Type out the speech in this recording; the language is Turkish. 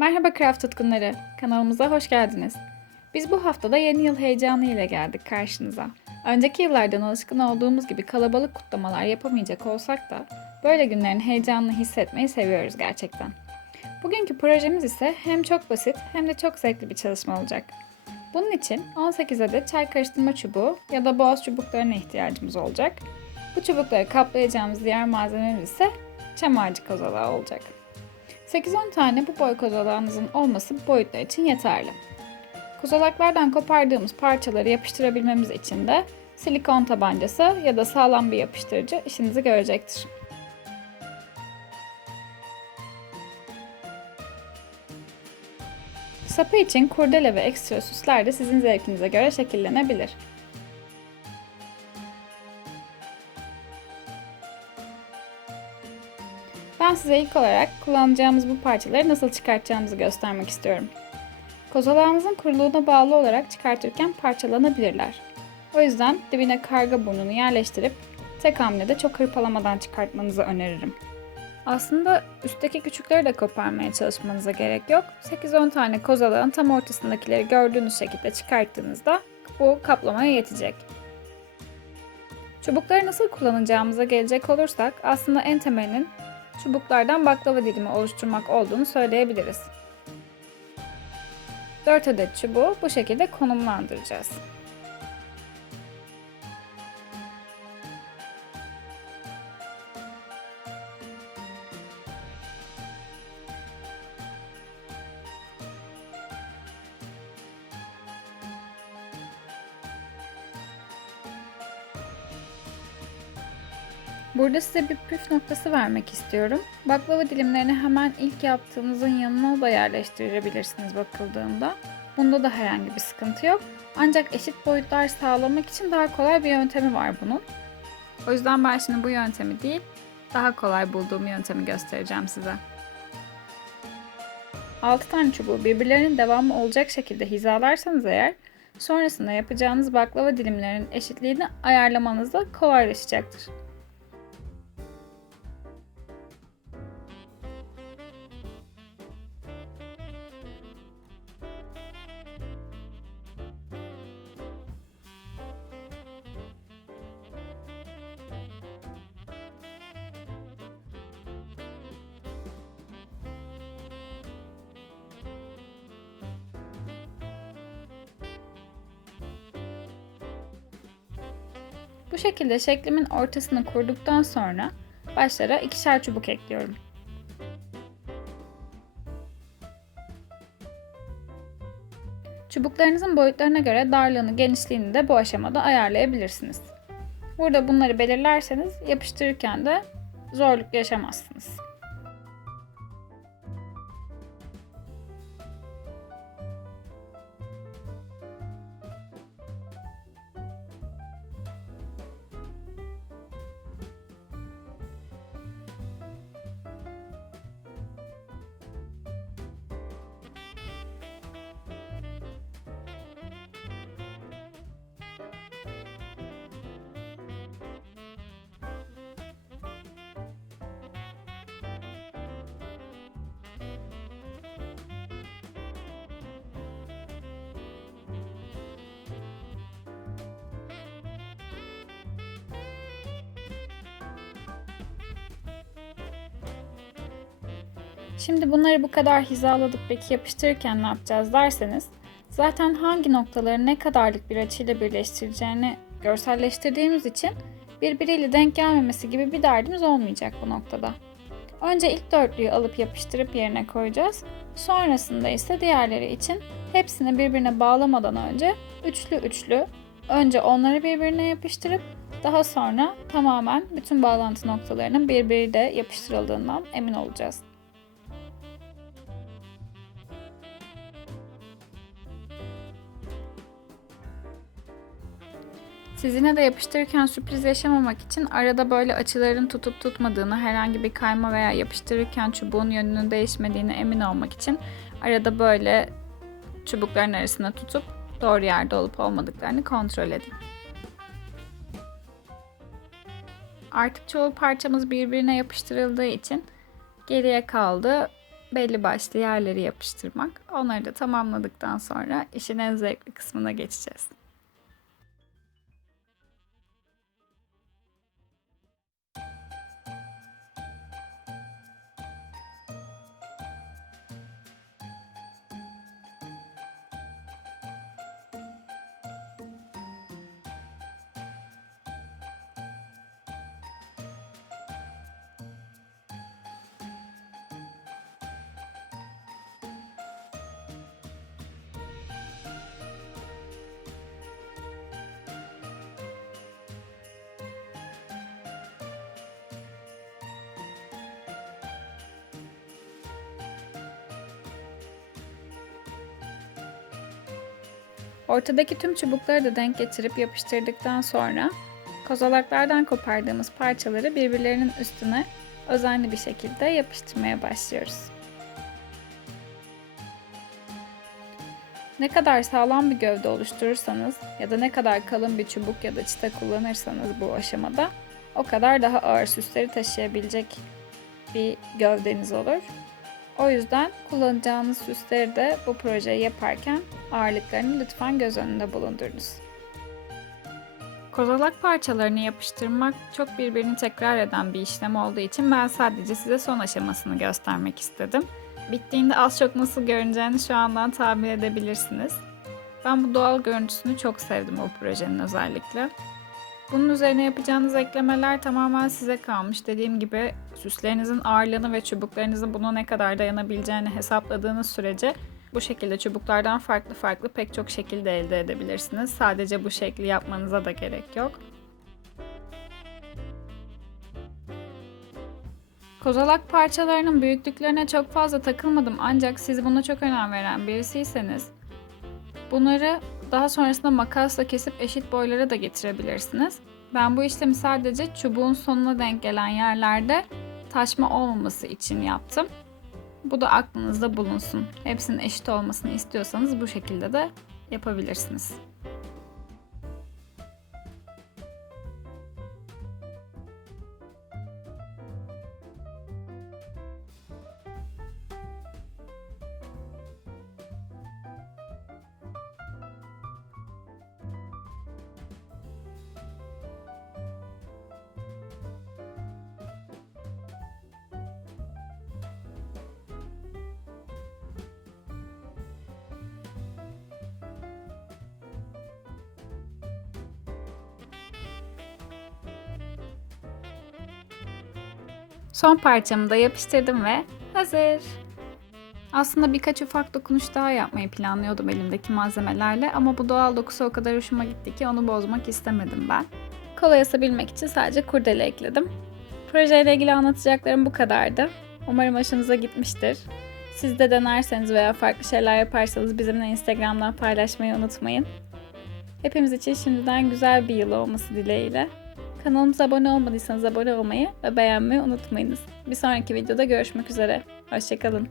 Merhaba craft tutkunları, kanalımıza hoş geldiniz. Biz bu haftada yeni yıl heyecanı ile geldik karşınıza. Önceki yıllardan alışkın olduğumuz gibi kalabalık kutlamalar yapamayacak olsak da böyle günlerin heyecanını hissetmeyi seviyoruz gerçekten. Bugünkü projemiz ise hem çok basit hem de çok zevkli bir çalışma olacak. Bunun için 18 adet çay karıştırma çubuğu ya da boğaz çubuklarına ihtiyacımız olacak. Bu çubukları kaplayacağımız diğer malzememiz ise çam ağacı kozalağı olacak. 8-10 tane bu boy kozalağınızın olması bu boyutlar için yeterli. Kozalaklardan kopardığımız parçaları yapıştırabilmemiz için de silikon tabancası ya da sağlam bir yapıştırıcı işinizi görecektir. Sapı için kurdele ve ekstra süsler de sizin zevkinize göre şekillenebilir. Ben size ilk olarak kullanacağımız bu parçaları nasıl çıkartacağımızı göstermek istiyorum. Kozalağınızın kuruluğuna bağlı olarak çıkartırken parçalanabilirler. O yüzden dibine karga burnunu yerleştirip tek hamlede çok hırpalamadan çıkartmanızı öneririm. Aslında üstteki küçükleri de koparmaya çalışmanıza gerek yok. 8-10 tane kozalağın tam ortasındakileri gördüğünüz şekilde çıkarttığınızda bu kaplamaya yetecek. Çubukları nasıl kullanacağımıza gelecek olursak aslında en temelinin çubuklardan baklava dilimi oluşturmak olduğunu söyleyebiliriz. 4 adet çubuğu bu şekilde konumlandıracağız. Burada size bir püf noktası vermek istiyorum. Baklava dilimlerini hemen ilk yaptığınızın yanına da yerleştirebilirsiniz bakıldığında. Bunda da herhangi bir sıkıntı yok. Ancak eşit boyutlar sağlamak için daha kolay bir yöntemi var bunun. O yüzden ben şimdi bu yöntemi değil, daha kolay bulduğum yöntemi göstereceğim size. 6 tane çubuğu birbirlerinin devamı olacak şekilde hizalarsanız eğer, sonrasında yapacağınız baklava dilimlerinin eşitliğini ayarlamanız da kolaylaşacaktır. Bu şekilde şeklimin ortasını kurduktan sonra başlara ikişer çubuk ekliyorum. Çubuklarınızın boyutlarına göre darlığını, genişliğini de bu aşamada ayarlayabilirsiniz. Burada bunları belirlerseniz yapıştırırken de zorluk yaşamazsınız. Şimdi bunları bu kadar hizaladık, peki yapıştırırken ne yapacağız derseniz, zaten hangi noktaları ne kadarlık bir açıyla birleştireceğini görselleştirdiğimiz için birbiriyle denk gelmemesi gibi bir derdimiz olmayacak bu noktada. Önce ilk dörtlüyü alıp yapıştırıp yerine koyacağız. Sonrasında ise diğerleri için hepsini birbirine bağlamadan önce üçlü üçlü önce onları birbirine yapıştırıp daha sonra tamamen bütün bağlantı noktalarının birbiriyle yapıştırıldığından emin olacağız. Siz yine de yapıştırırken sürpriz yaşamamak için arada böyle açıların tutup tutmadığını, herhangi bir kayma veya yapıştırırken çubuğun yönünün değişmediğine emin olmak için arada böyle çubukların arasına tutup doğru yerde olup olmadıklarını kontrol edin. Artık çoğu parçamız birbirine yapıştırıldığı için geriye kaldı belli başlı yerleri yapıştırmak. Onları da tamamladıktan sonra işin en zevkli kısmına geçeceğiz. Ortadaki tüm çubukları da denk getirip yapıştırdıktan sonra kozalaklardan kopardığımız parçaları birbirlerinin üstüne özenli bir şekilde yapıştırmaya başlıyoruz. Ne kadar sağlam bir gövde oluşturursanız ya da ne kadar kalın bir çubuk ya da çıta kullanırsanız bu aşamada o kadar daha ağır süsleri taşıyabilecek bir gövdeniz olur. O yüzden kullanacağınız süsleri de bu projeyi yaparken ağırlıklarını lütfen göz önünde bulundurunuz. Kozalak parçalarını yapıştırmak çok birbirini tekrar eden bir işlem olduğu için ben sadece size son aşamasını göstermek istedim. Bittiğinde az çok nasıl görüneceğini şu andan tahmin edebilirsiniz. Ben bu doğal görüntüsünü çok sevdim bu projenin özellikle. Bunun üzerine yapacağınız eklemeler tamamen size kalmış. Dediğim gibi süslerinizin ağırlığını ve çubuklarınızın buna ne kadar dayanabileceğini hesapladığınız sürece bu şekilde çubuklardan farklı pek çok şekilde elde edebilirsiniz. Sadece bu şekli yapmanıza da gerek yok. Kozalak parçalarının büyüklüklerine çok fazla takılmadım ancak siz buna çok önem veren birisiyseniz bunları daha sonrasında makasla kesip eşit boylara da getirebilirsiniz. Ben bu işlemi sadece çubuğun sonuna denk gelen yerlerde taşma olmaması için yaptım. Bu da aklınızda bulunsun. Hepsinin eşit olmasını istiyorsanız bu şekilde de yapabilirsiniz. Son parçamı da yapıştırdım ve hazır. Aslında birkaç ufak dokunuş daha yapmayı planlıyordum elimdeki malzemelerle ama bu doğal dokusu o kadar hoşuma gitti ki onu bozmak istemedim ben. Kolay asabilmek için sadece kurdele ekledim. Projeyle ilgili anlatacaklarım bu kadardı. Umarım hoşunuza gitmiştir. Siz de denerseniz veya farklı şeyler yaparsanız bizimle Instagram'dan paylaşmayı unutmayın. Hepimiz için şimdiden güzel bir yıl olması dileğiyle. Kanalımıza abone olmadıysanız abone olmayı ve beğenmeyi unutmayınız. Bir sonraki videoda görüşmek üzere. Hoşça kalın.